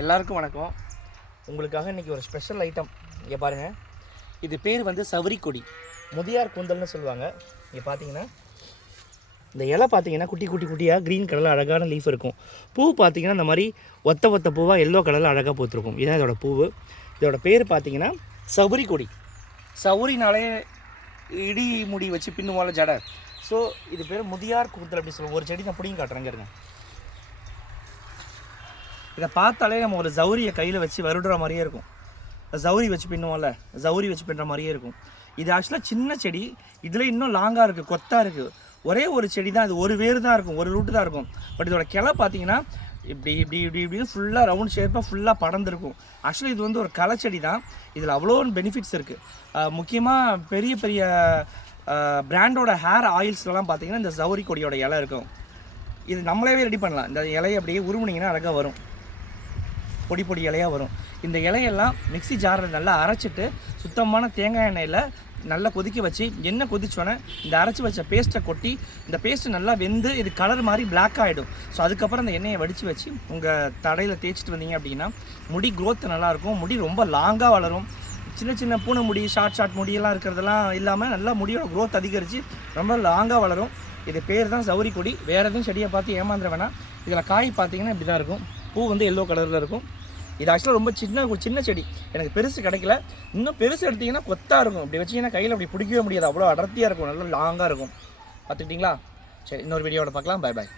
எல்லாருக்கும் வணக்கம். உங்களுக்காக இன்றைக்கி ஒரு ஸ்பெஷல் ஐட்டம் இங்கே பாருங்கள். இது பேர் வந்து சவரி கொடி, முதியார் கூந்தல்னு சொல்லுவாங்க. இங்கே பார்த்தீங்கன்னா இந்த இலை பார்த்தீங்கன்னா குட்டி குட்டி குட்டியாக க்ரீன் கலரில் அழகான லீஃப் இருக்கும். பூ பார்த்தீங்கன்னா இந்த மாதிரி ஒத்த பூவாக எல்லோ கலரில் அழகாக பூத்துருக்கும். இதுதான் இதோட பூவு. இதோட பேர் பார்த்தீங்கன்னா சவரி கொடி. சவுரினாலே இடி முடி வச்சு பின்னுவால ஜடை. ஸோ இது பேர் முதியார் கூந்தல் அப்படி சொல்லுவோம். ஒரு செடி நான் பிடிங்க காட்டுறேங்க இருங்க. இதை பார்த்தாலே நம்ம ஒரு ஜவுரியை கையில் வச்சு வருடுற மாதிரியே இருக்கும். ஜவுரி வச்சு பின்னுவோம்ல, ஜவுரி வச்சு பின்னுற மாதிரியே இருக்கும். இது ஆக்சுவலாக சின்ன செடி, இதில் இன்னும் லாங்காக இருக்குது, கொத்தாக இருக்குது. ஒரே ஒரு செடி தான், இது ஒரு வேறு தான் இருக்கும், ஒரு ரூட்டு தான் இருக்கும். பட் இதோட கிளை பார்த்தீங்கன்னா இப்படி இப்படி இப்படி இப்படின்னு ஃபுல்லாக ரவுண்ட் ஷேப்பாக ஃபுல்லாக படர்ந்துருக்கும். ஆக்சுவலி இது வந்து ஒரு களைச்செடி தான். இதில் அவ்வளோ பெனிஃபிட்ஸ் இருக்குது. முக்கியமாக பெரிய பெரிய பிராண்டோட ஹேர் ஆயில்ஸ்லாம் பார்த்தீங்கன்னா இந்த ஜவுரி கொடியோட இலை இருக்கும். இது நம்மளே ரெடி பண்ணலாம். இந்த இலையை அப்படியே உருமுனிங்கன்னா அழகாக வரும், பொடி பொடி இலையாக வரும். இந்த இலையெல்லாம் மிக்ஸி ஜாரில் நல்லா அரைச்சிட்டு சுத்தமான தேங்காய் எண்ணெயில் நல்லா கொதிக்க வச்சு, எண்ணெய் கொதிச்சோன்னே இந்த அரைச்சி வச்ச பேஸ்ட்டை கொட்டி, இந்த பேஸ்ட்டு நல்லா வெந்து இது கலர் மாதிரி பிளாக் ஆகிடும். ஸோ அதுக்கப்புறம் அந்த எண்ணெயை வடித்து வச்சு உங்கள் தடையில் தேய்ச்சிட்டு வந்தீங்க அப்படின்னா முடி க்ரோத் நல்லாயிருக்கும். முடி ரொம்ப லாங்காக வளரும். சின்ன சின்ன பூனை முடி, ஷார்ட் முடியெல்லாம் இருக்கிறதெல்லாம் இல்லாமல் நல்லா முடியோட க்ரோத் அதிகரித்து ரொம்ப லாங்காக வளரும். இது பேர் தான் சவுரி கொடி. வேறு எதுவும் செடியை பார்த்து ஏமாந்துட வேணாம். இதில் காய் பார்த்தீங்கன்னா இப்படி தான் இருக்கும். பூ வந்து எல்லோ கலரில் இருக்கும். இது ஆக்சுவலாக ரொம்ப சின்ன செடி, எனக்கு பெருசு கிடைக்கல. இன்னும் பெருசு எடுத்திங்கன்னா கொத்தாக இருக்கும். இப்படி வச்சிங்கன்னா கையில் அப்படி பிடிக்கவே முடியாது, அவ்வளோ அடர்த்தியாக இருக்கும், நல்லா லாங்காக இருக்கும். பார்த்துக்கிட்டிங்களா? சரி, இன்னொரு வீடியோவோட பார்க்கலாம். Bye bye.